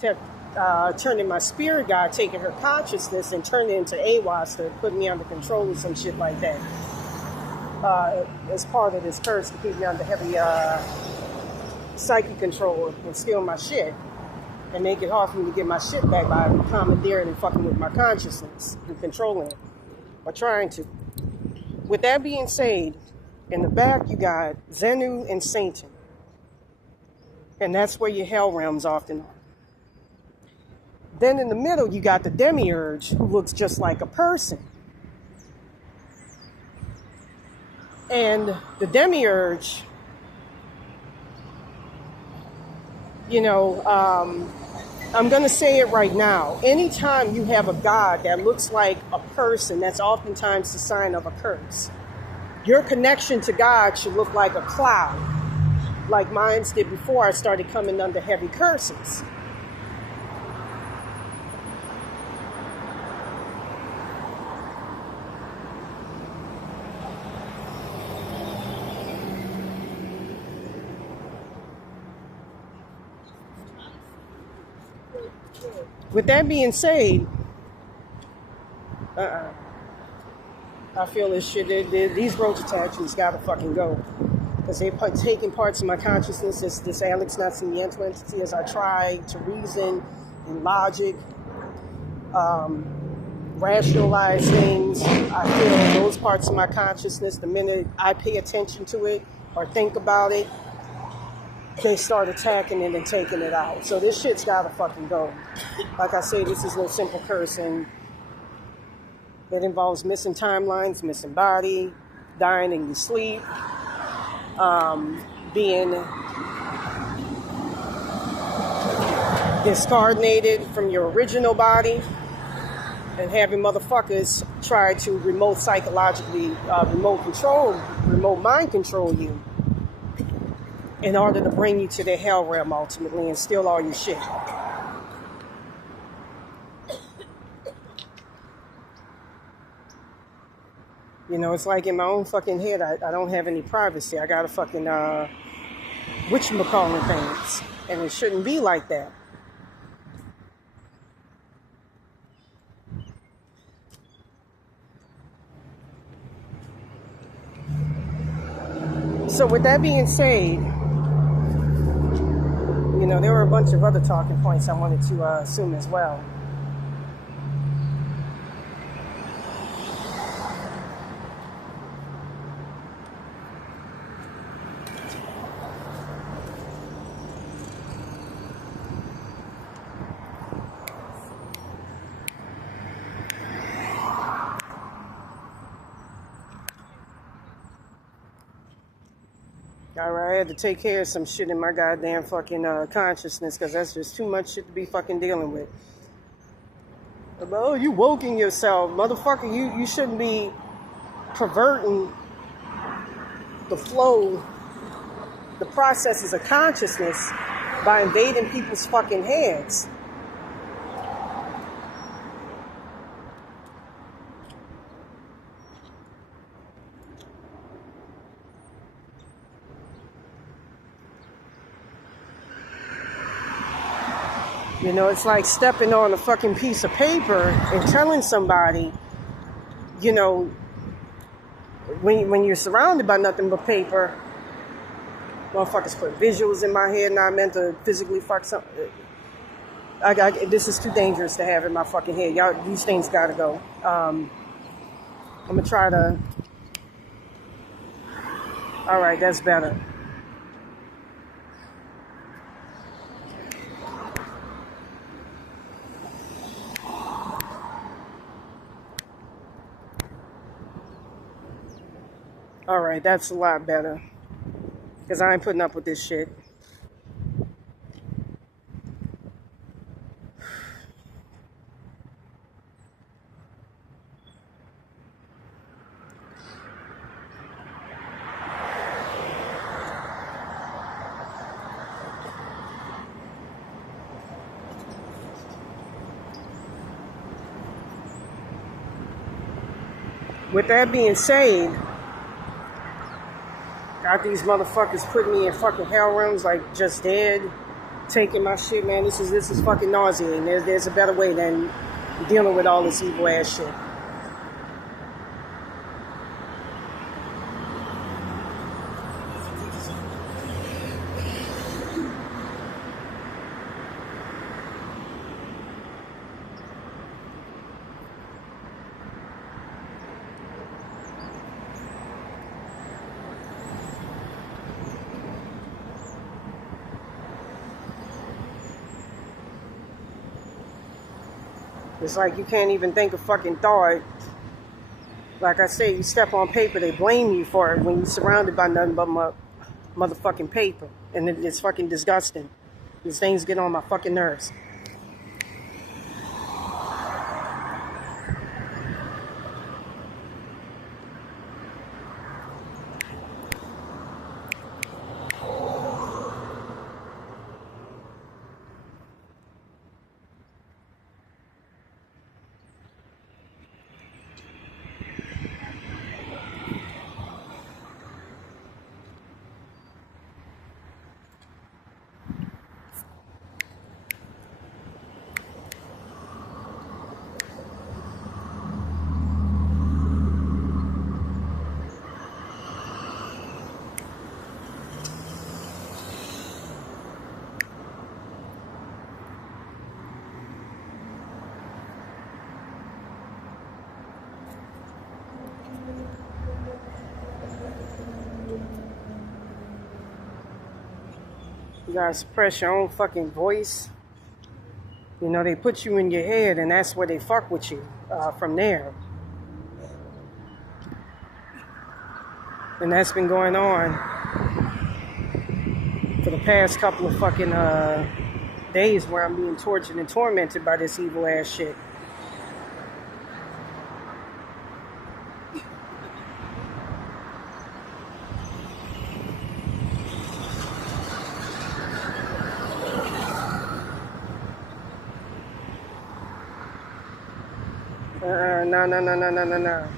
kept turning my spirit guide, taking her consciousness and turning it into Ayahuasca, putting me under control or some shit like that. As part of this curse to keep me under heavy psychic control and steal my shit and make it hard for me to get my shit back by commandeering and fucking with my consciousness and controlling it or trying to. With that being said, in the back you got Xenu and Satan, and that's where your hell realms often are. Then in the middle you got the demiurge, who looks just like a person. And the demiurge, I'm going to say it right now. Anytime you have a god that looks like a person, that's oftentimes the sign of a curse. Your connection to God should look like a cloud, like mine did before I started coming under heavy curses. With that being said, I feel this shit, these roach attachments gotta fucking go. Because they're taking parts of my consciousness, this Alex Nacimiento entity, as I try to reason and logic, rationalize things. I feel those parts of my consciousness, the minute I pay attention to it or think about it, they start attacking it and taking it out. So this shit's gotta fucking go. Like I say, this is no simple curse, and it involves missing timelines, missing body, dying in your sleep, being discarnated from your original body, and having motherfuckers try to remote mind control you in order to bring you to their hell realm ultimately and steal all your shit. It's like in my own fucking head, I don't have any privacy. I got a fucking whatchamacallit things, and it shouldn't be like that. So with that being said, there were a bunch of other talking points I wanted to assume as well. Alright, I had to take care of some shit in my goddamn fucking consciousness, because that's just too much shit to be fucking dealing with. Oh, you woken yourself. Motherfucker, you shouldn't be perverting the flow, the processes of consciousness by invading people's fucking heads. It's like stepping on a fucking piece of paper and telling somebody, when you're surrounded by nothing but paper, motherfuckers put visuals in my head, and I meant to physically fuck something. This is too dangerous to have in my fucking head. Y'all, these things gotta go. I'm gonna try to... Alright, that's better. Alright, that's a lot better. Because I ain't putting up with this shit. With that being said, got these motherfuckers putting me in fucking hell rooms like Just Dead, taking my shit, man. This is fucking nauseating. There's a better way than dealing with all this evil ass shit. It's like you can't even think of fucking thought. Like I say, you step on paper, they blame you for it when you're surrounded by nothing but motherfucking paper. And it's fucking disgusting. These things get on my fucking nerves. You gotta suppress your own fucking voice. You know, they put you in your head, and that's where they fuck with you from there. And that's been going on for the past couple of fucking days where I'm being tortured and tormented by this evil ass shit. No.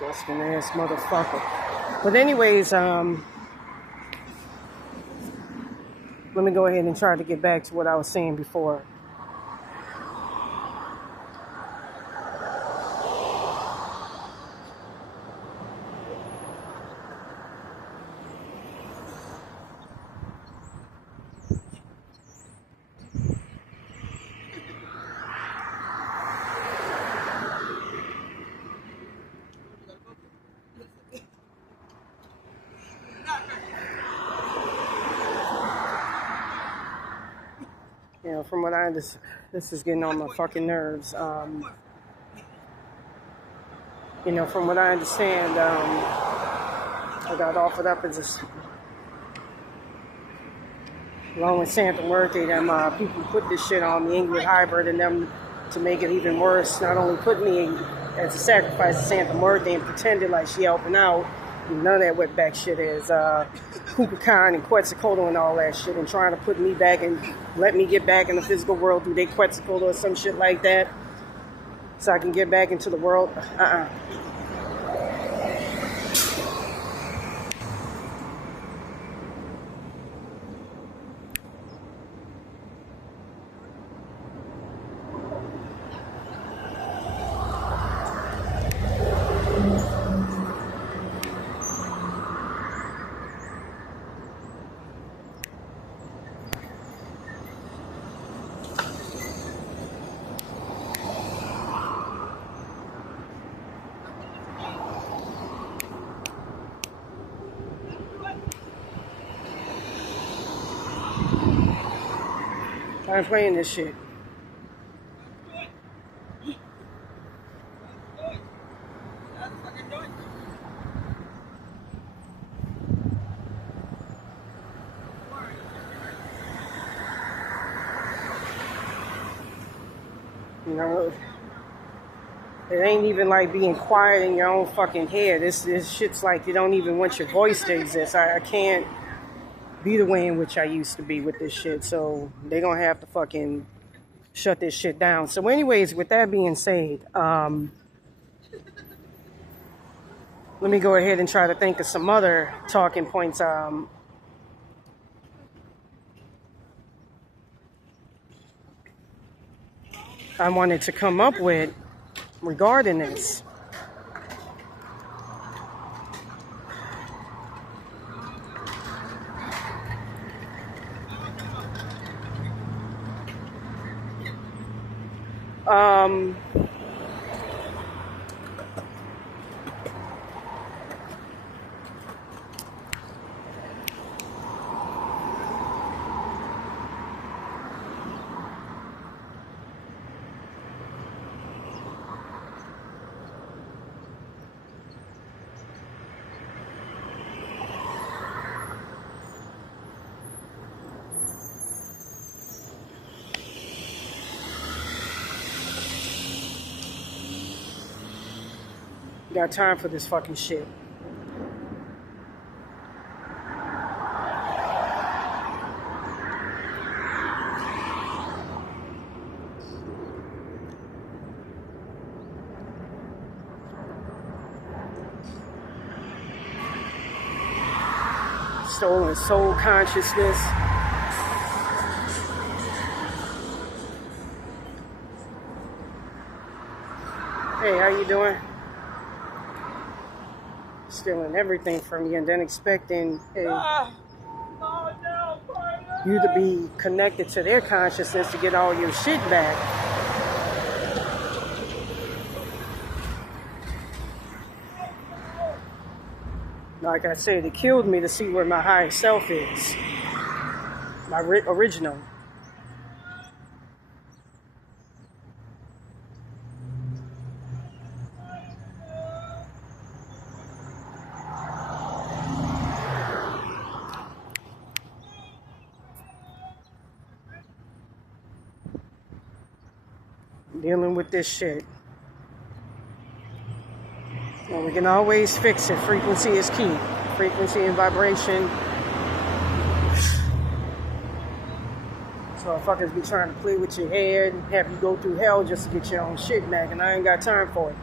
Dustin ass motherfucker. But anyways, let me go ahead and try to get back to what I was saying before. You know, from what I understand, this is getting on my fucking nerves. You know, from what I understand, I got offered up as along with Santa Muerte, them people put this shit on me, Ingrid Hybrid, and them to make it even worse. Not only put me as a sacrifice to Santa Muerte and pretended like she helping out. None of that wetback shit is Kukulkan and Quetzalcoatl and all that shit, and trying to put me back and let me get back in the physical world through their Quetzalcoatl or some shit like that, so I can get back into the world. I'm playing this shit. You know, it ain't even like being quiet in your own fucking head. This shit's like you don't even want your voice to exist. I can't be the way in which I used to be with this shit. So they're gonna have to fucking shut this shit down. So anyways, with that being said, let me go ahead and try to think of some other talking points. I wanted to come up with regarding this. Um, got time for this fucking shit. Stolen soul consciousness. Hey, how you doing? Stealing everything from you and then expecting you to be connected to their consciousness to get all your shit back. Like I said, it killed me to see where my higher self is. My original. Dealing with this shit. Well, we can always fix it. Frequency is key. Frequency and vibration. So fuckers be trying to play with your head and have you go through hell just to get your own shit back, and I ain't got time for it.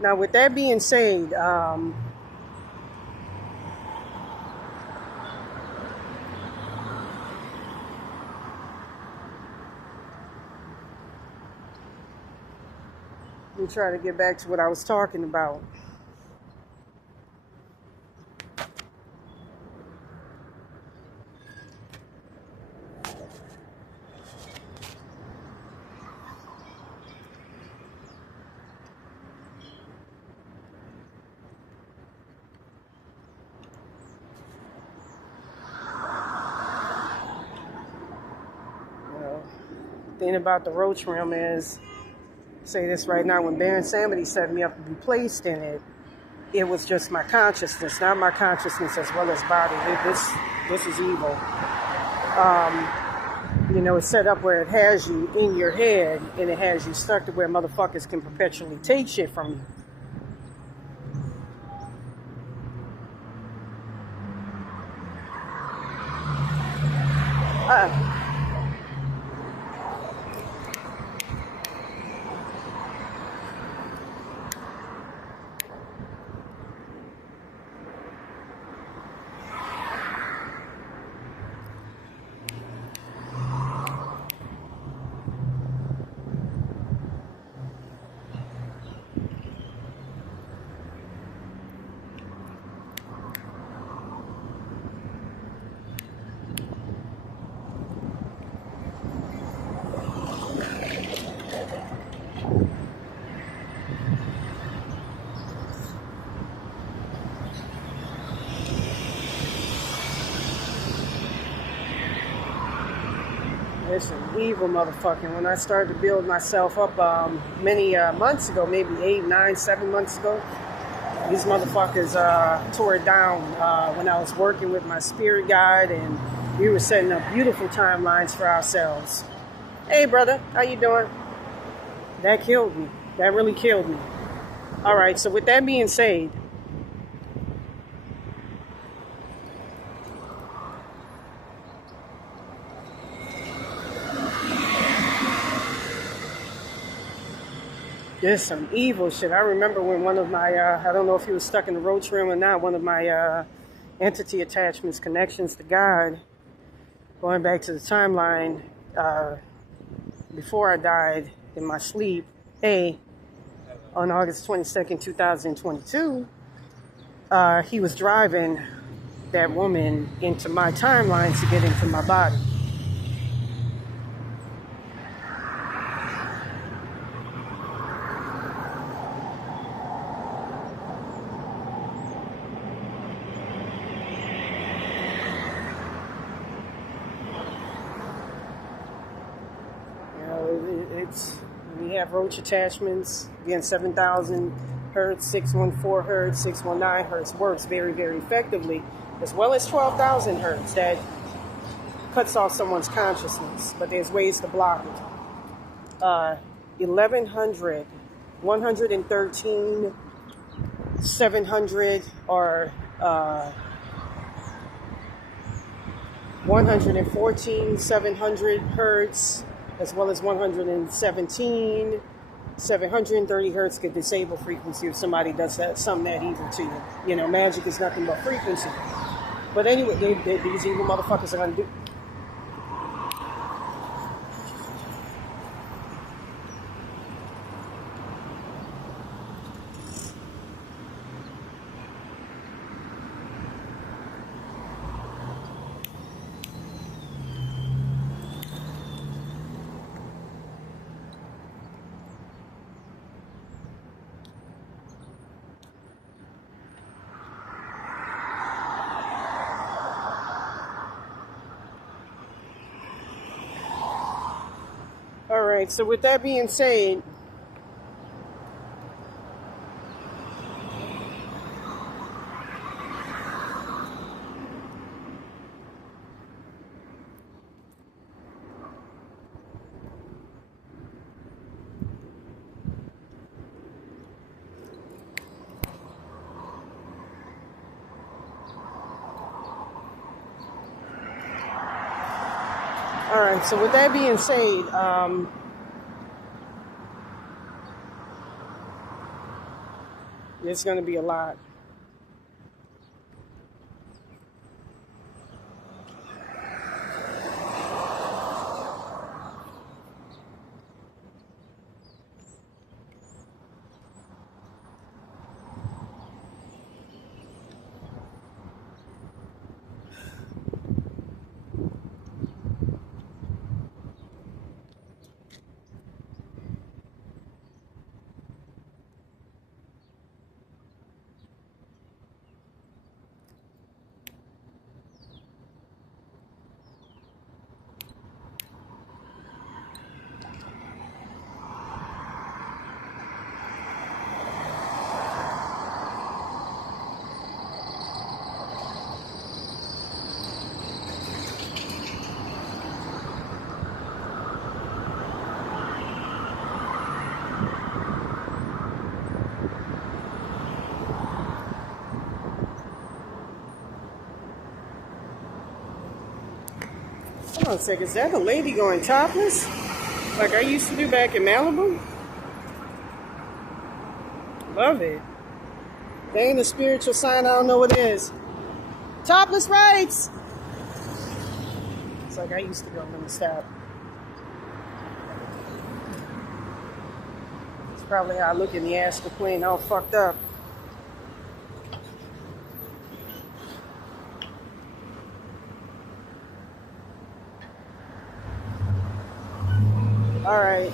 Now, with that being said, let me try to get back to what I was talking about. The thing about the roach realm is, say this right now, when Baron Samedi set me up to be placed in it, it was just my consciousness, not my consciousness as well as body. This is evil. You know, it's set up where it has you in your head and it has you stuck to where motherfuckers can perpetually take shit from you. It's an evil motherfucker. When I started to build myself up many months ago, maybe 8, 9, 7 months ago, these motherfuckers tore it down when I was working with my spirit guide and We were setting up beautiful timelines for ourselves. Hey, brother, how you doing? That killed me. That really killed me. All right, so with that being said, there's some evil shit. I remember when one of my, I don't know if he was stuck in the roach room or not, one of my entity attachments, connections to God, going back to the timeline, before I died in my sleep, on August 22nd, 2022, he was driving that woman into my timeline to get into my body. It's we have roach attachments, again, 7,000 hertz, 614 hertz, 619 hertz works very, very effectively, as well as 12,000 hertz that cuts off someone's consciousness, but there's ways to block it. 1100, 113, 700, or 114, 700 hertz, as well as 117, 730 hertz could disable frequency if somebody does that, something that evil to you. You know, magic is nothing but frequency. But anyway, these evil motherfuckers are going to do. All right, so with that being said, it's going to be a lot. Hold on a second, is that a lady going topless? Like I used to do back in Malibu? Love it. They ain't a spiritual sign, I don't know what it is. Topless rights! It's like I used to go. Let me stop. It's probably how I look in the Astral Queen, all fucked up. All right.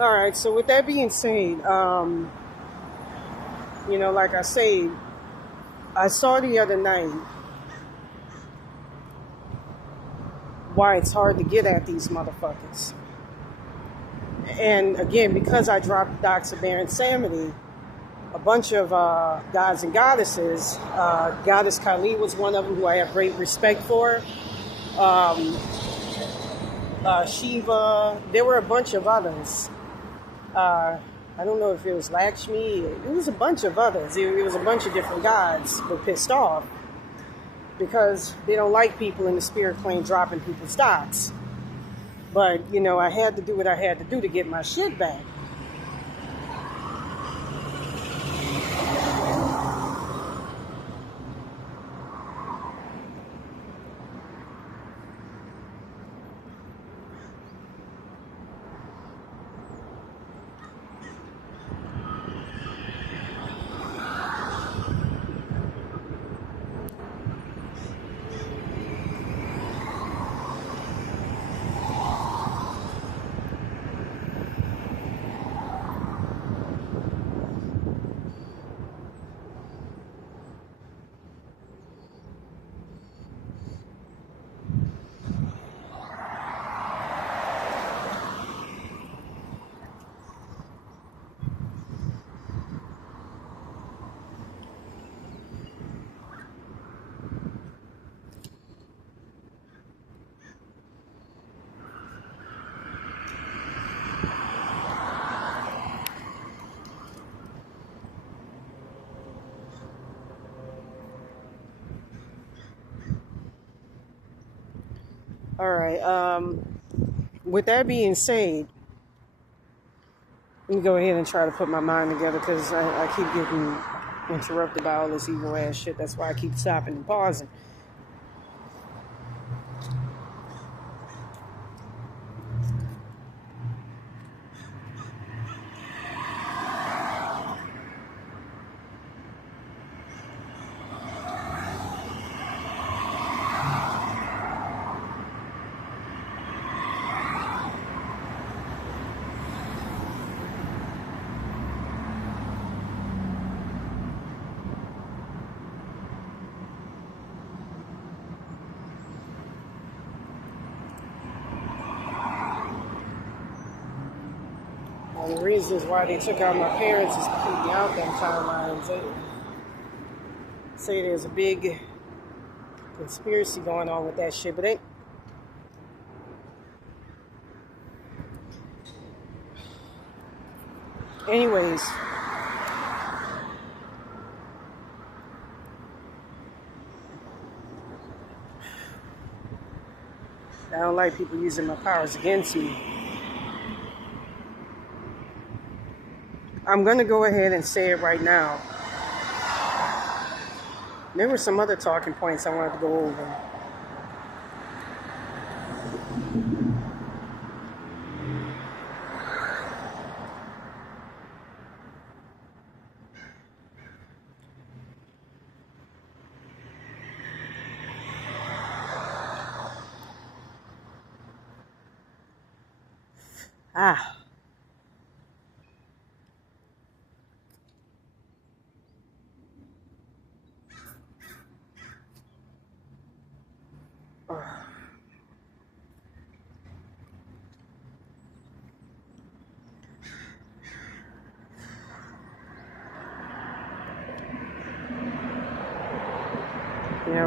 All right. So with that being said, like I say, I saw the other night why it's hard to get at these motherfuckers. And again, because I dropped Docs of Bare Insanity, a bunch of gods and goddesses, Goddess Kali was one of them who I have great respect for. Shiva, there were a bunch of others. I don't know if it was Lakshmi, it was a bunch of others. It was a bunch of different gods were pissed off because they don't like people in the spirit plane dropping people's dots. But, I had to do what I had to do to get my shit back. All right. With that being said, let me go ahead and try to put my mind together because I keep getting interrupted by all this evil ass shit. That's why I keep stopping and pausing. One of the reasons why they took out my parents is to keep me out them timelines. They say there's a big conspiracy going on with that shit, but anyways, I don't like people using my powers against me. I'm going to go ahead and say it right now. There were some other talking points I wanted to go over. Ah.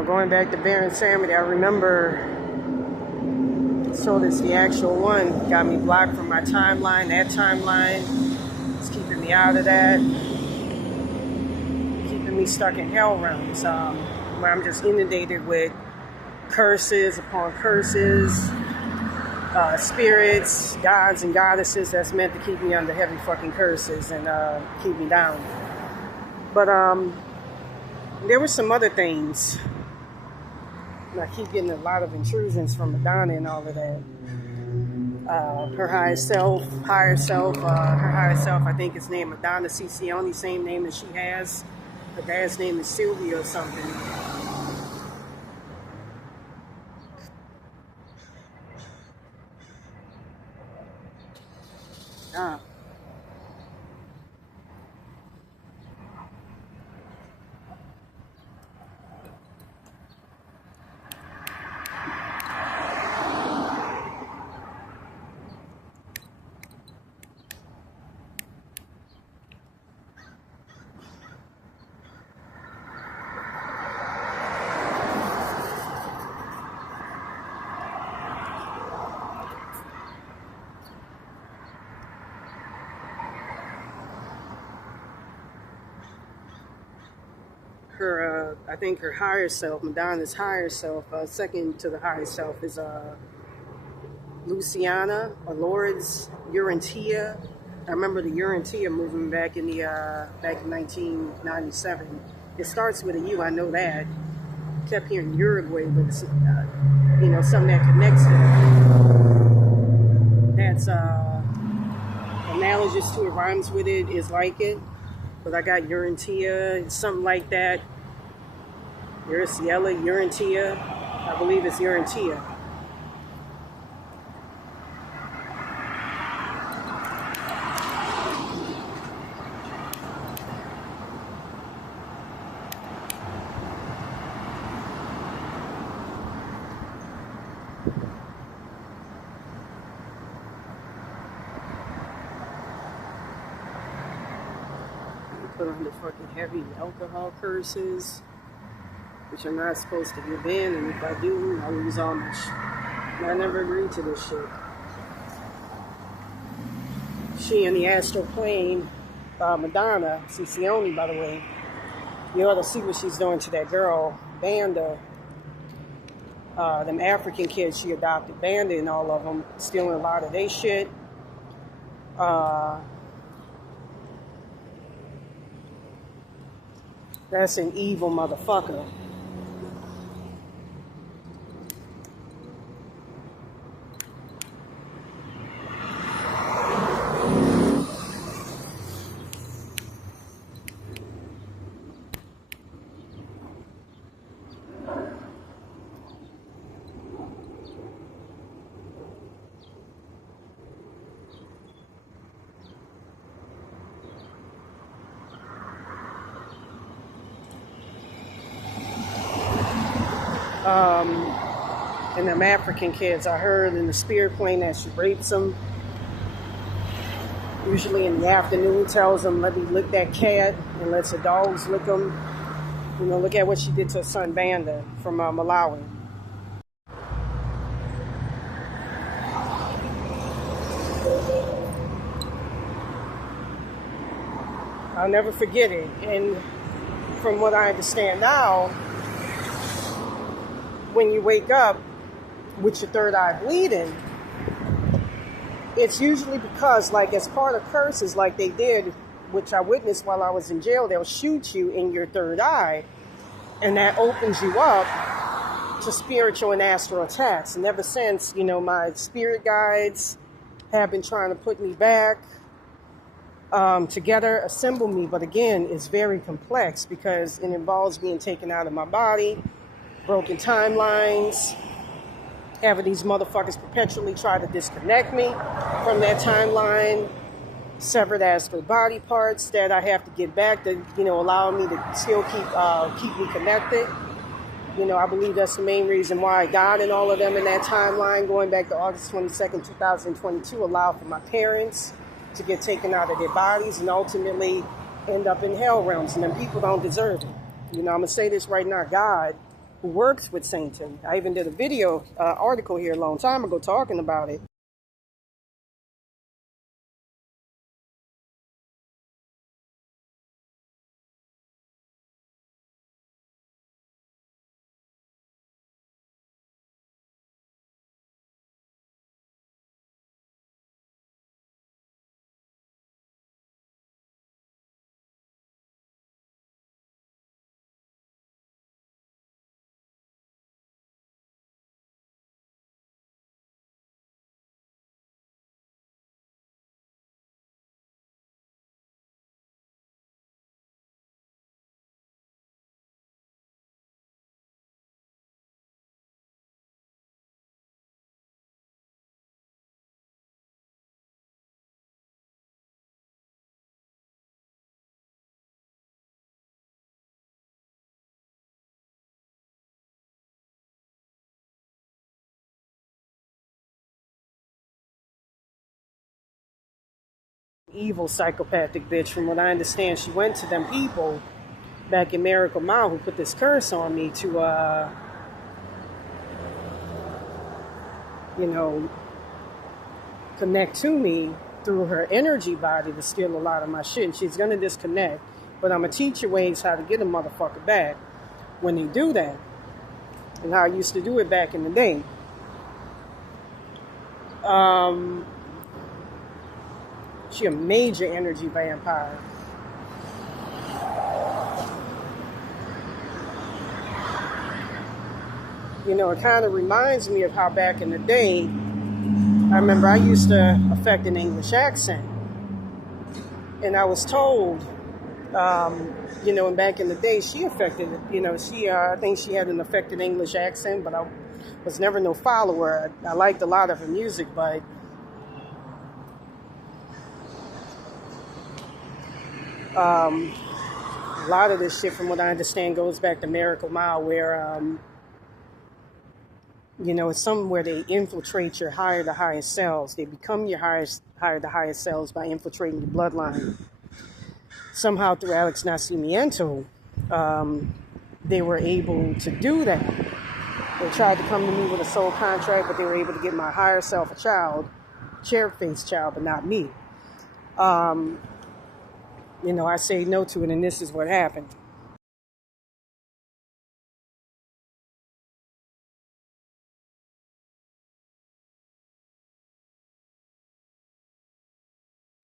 Going back to Bare Insanity, I remember, so this the actual one, got me blocked from my timeline. That timeline is keeping me out of that, keeping me stuck in hell realms, where I'm just inundated with curses upon curses, spirits, gods and goddesses that's meant to keep me under heavy fucking curses and keep me down. But there were some other things. And I keep getting a lot of intrusions from Madonna and all of that. Her higher self, I think is named Madonna Ciccione, same name that she has. Her dad's name is Sylvia or something. Ah. I think her higher self, Madonna's higher self, second to the higher self is Luciana or Lourdes Urantia. I remember the Urantia movement back in 1997. It starts with a U, I know that. Kept hearing Uruguay, but it's, something that connects it. That's analogous to it, rhymes with it, is like it. But I got Urantia, something like that. Uriciella, Urantia. I believe it's Urantia. Put on the fucking heavy alcohol curses, which I'm not supposed to give in, and if I do, I lose all my shit. I never agreed to this shit. She in the astral plane, Madonna, Ciccione, by the way, you ought to see what she's doing to that girl, Banda. Them African kids she adopted, Banda and all of them, stealing a lot of their shit. That's an evil motherfucker. And them African kids, I heard in the spirit plane that she rapes them. Usually in the afternoon, tells them, let me lick that cat, and lets the dogs lick them. Look at what she did to her son Banda from Malawi. I'll never forget it. And from what I understand now, when you wake up with your third eye bleeding, it's usually because, like, as part of curses, like they did, which I witnessed while I was in jail, they'll shoot you in your third eye, and that opens you up to spiritual and astral attacks. And ever since, my spirit guides have been trying to put me back together, assemble me. But again, it's very complex because it involves being taken out of my body, broken timelines, having these motherfuckers perpetually try to disconnect me from that timeline, severed astral body parts that I have to get back to, allow me to still keep me connected. I believe that's the main reason why God and all of them in that timeline, going back to August 22nd, 2022, allowed for my parents to get taken out of their bodies and ultimately end up in hell realms, and then people don't deserve it. I'm going to say this right now, God, who works with Satan. I even did a video article here a long time ago talking about it. Evil psychopathic bitch. From what I understand, she went to them people back in Miracle Mile who put this curse on me to connect to me through her energy body to steal a lot of my shit. And she's gonna disconnect. But I'm going to teach you ways how to get a motherfucker back when they do that. And how I used to do it back in the day. She a major energy vampire. You know, it kind of reminds me of how back in the day, I remember I used to affect an English accent. And I was told, you know, and back in the day, she affected it. You know, I think she had an affected English accent, but I was never no follower. I liked a lot of her music, but a lot of this shit, from what I understand, goes back to Miracle Mile, where, you know, it's somewhere they infiltrate your higher to higher selves. They become your higher to higher selves by infiltrating your bloodline. Somehow through Alex Nascimento, they were able to do that. They tried to come to me with a soul contract, but they were able to get my higher self a child, cherub-faced child, but not me. You know, I say no to it, and this is what happened.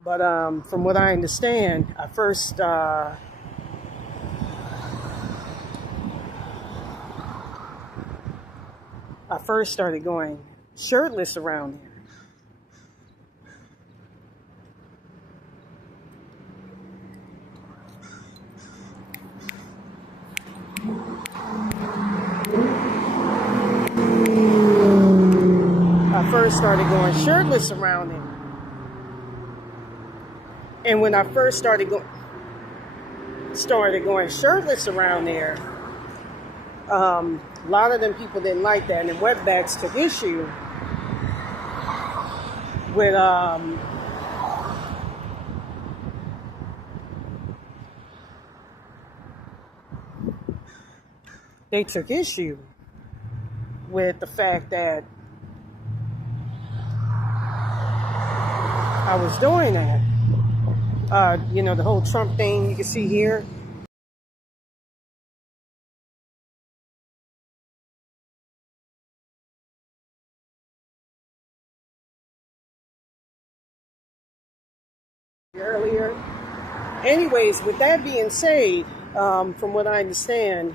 But from what I understand, I first started going shirtless around here. I first started going shirtless around him. And when I first started going shirtless around there, a lot of them people didn't like that. And then wetbacks took issue with they took issue with the fact that I was doing that. You know, the whole Trump thing you can see here. Earlier. Anyways, with that being said, from what I understand,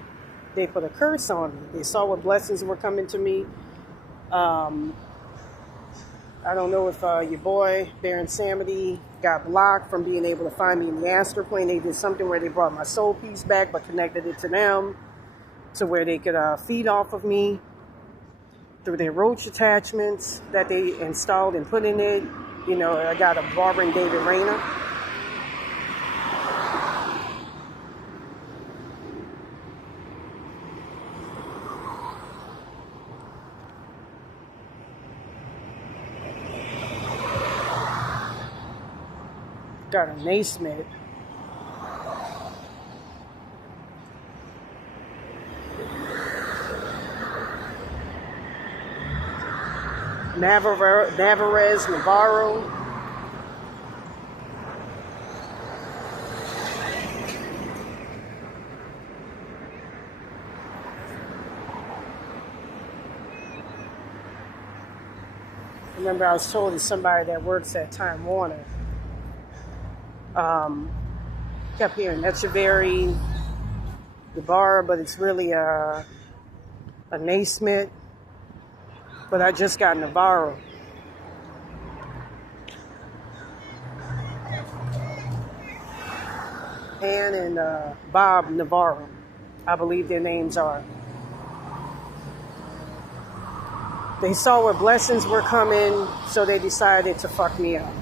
they put a curse on me. They saw what blessings were coming to me. I don't know if your boy, Baron Samedi, got blocked from being able to find me in the astral plane. They did something where they brought my soul piece back, but connected it to them, to where they could feed off of me through their roach attachments that they installed and put in it. You know, I got a Barbara and David Rayner. Got a Naismith. Navarez Navarro. Remember, I was told it's somebody that works at Time Warner. Kept hearing Echeverry, Navarro, but it's really a Naismith. But I just got Navarro. Ann and Bob Navarro, I believe their names are. They saw where blessings were coming, so they decided to fuck me up.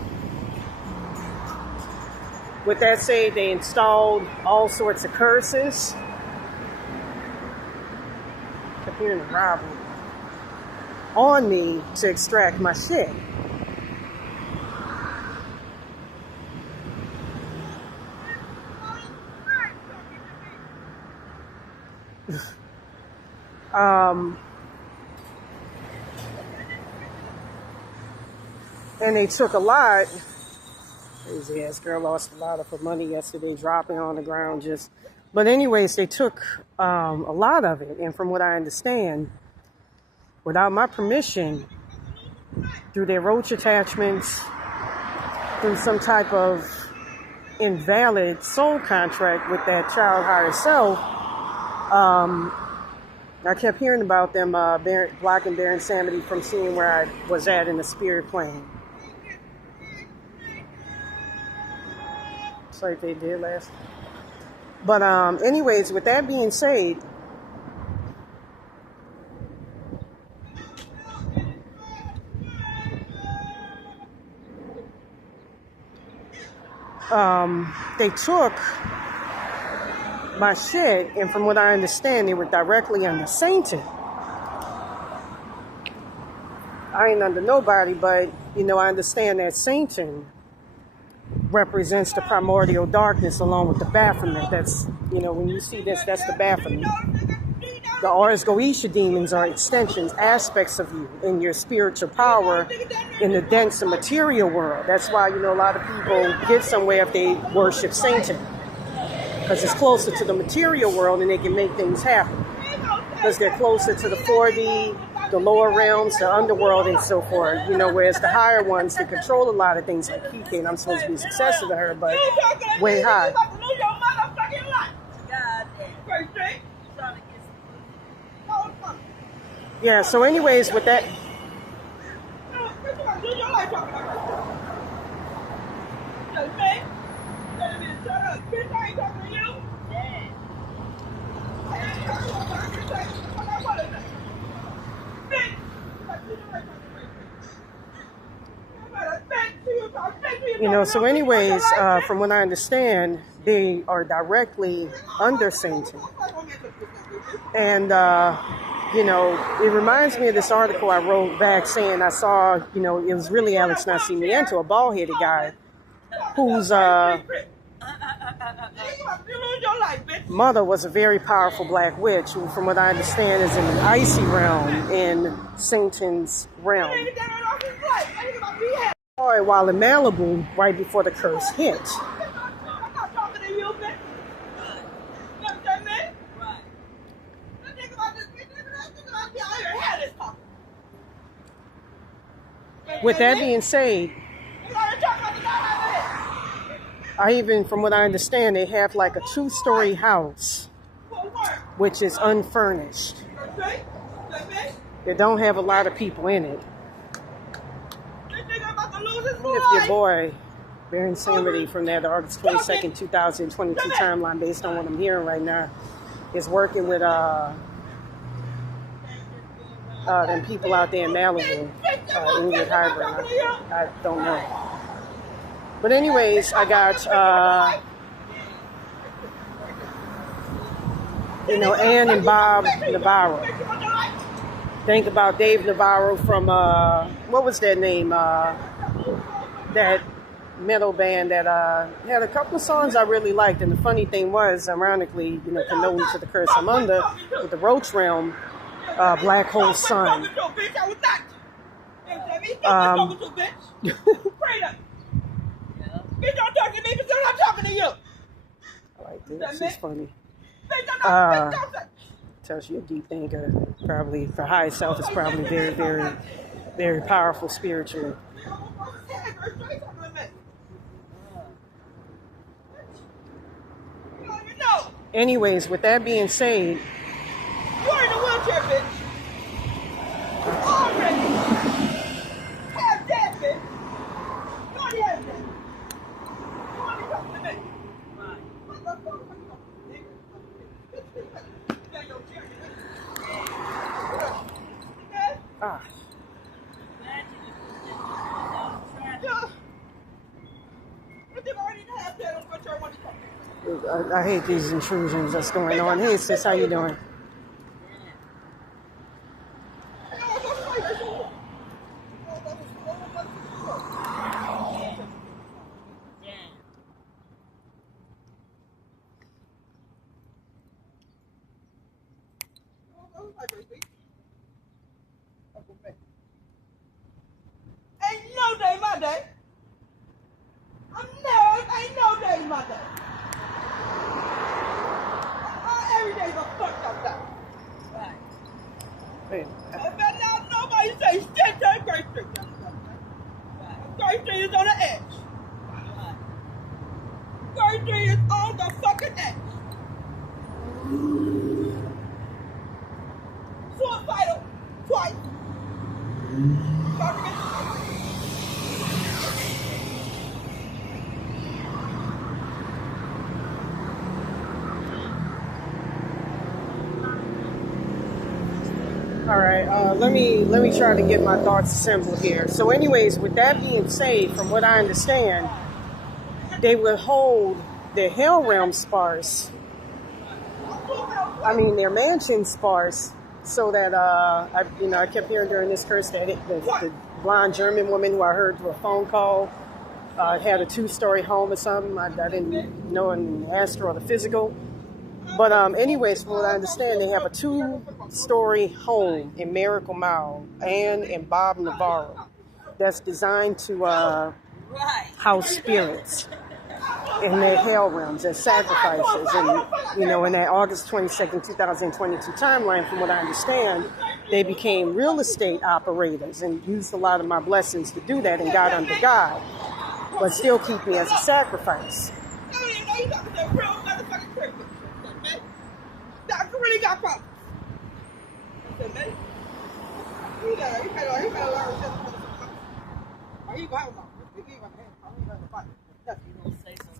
With that said, they installed all sorts of curses. Kept hearing the robbery on me to extract my shit. And they took a lot. Crazy ass girl lost a lot of her money yesterday, dropping on the ground. But anyways, they took a lot of it, and from what I understand, without my permission, through their roach attachments, through some type of invalid soul contract with that child higher self, I kept hearing about them blocking Baron Samedi from seeing where I was at in the spirit plane. It's like they did last. But anyways, with that being said, they took my shit, and from what I understand, they were directly under Satan. I ain't under nobody, but, I understand that Satan represents the primordial darkness along with the Baphomet. That's, when you see this, that's the Baphomet. The Ars Goetia demons are extensions, aspects of you in your spiritual power in the denser material world. That's why, a lot of people get somewhere if they worship Satan. Because it's closer to the material world and they can make things happen. Because they're closer to the 4D, the lower realms, the underworld, and so forth. Whereas the higher ones, they control a lot of things like PK, and I'm supposed to be a successor to her, but way high. Yeah, so anyways, with that... so anyways, from what I understand, they are directly under Satan. And, it reminds me of this article I wrote back saying I saw, it was really Alex Nascimento, a bald-headed guy, whose mother was a very powerful black witch, who, from what I understand, is in the icy realm, in Satan's realm. While in Malibu, right before the curse hit. With that being said, from what I understand, they have like a 2-story house, which is unfurnished. They don't have a lot of people in it. If your boy, Baron Samedi, from that August 22nd, 2022 timeline, based on what I'm hearing right now, is working with them people out there in Malibu, Ingrid Hybrid. I don't know. But anyways, I got, Ann and Bob Navarro. Think about Dave Navarro from, what was that name? That metal band that had a couple of songs I really liked. And the funny thing was, ironically, Condolence to the Curse I'm Under, with the Roach Realm, Black Hole Sun. Bitch, don't talk to me because I'm talking to you. I like this. She's funny. Tells you a deep thinker. Probably for high self is probably very, very, very powerful spiritually. Anyways, with that being said, you're in a wheelchair, bitch. Already. Have that, bitch. You already have that. You already talking to me. What the fuck are you I hate these intrusions that's going on. Hey sis, how you doing? Ain't no day my day. I'm Wait, I better not nobody say shit to Grace Street. Grace Street is on the edge. Grace Street is on the fucking edge. Suicidal twice. all right, let me try to get my thoughts assembled here. So, anyways, with that being said, from what I understand, they would hold their hell realm sparse. I mean, their mansion sparse, so that I kept hearing during this curse that the blonde German woman who I heard through a phone call had a 2-story home or something. I didn't know and asked her or the physical. But anyways, from what I understand, they have a 2-story home in Miracle Mile, Ann and Bob Navarro, that's designed to house spirits in their hell realms as sacrifices. And, in that August 22nd, 2022 timeline, from what I understand, they became real estate operators and used a lot of my blessings to do that and got under God, but still keep me as a sacrifice. Doctor really got problems. I said, man, he better learn this. He gonna have a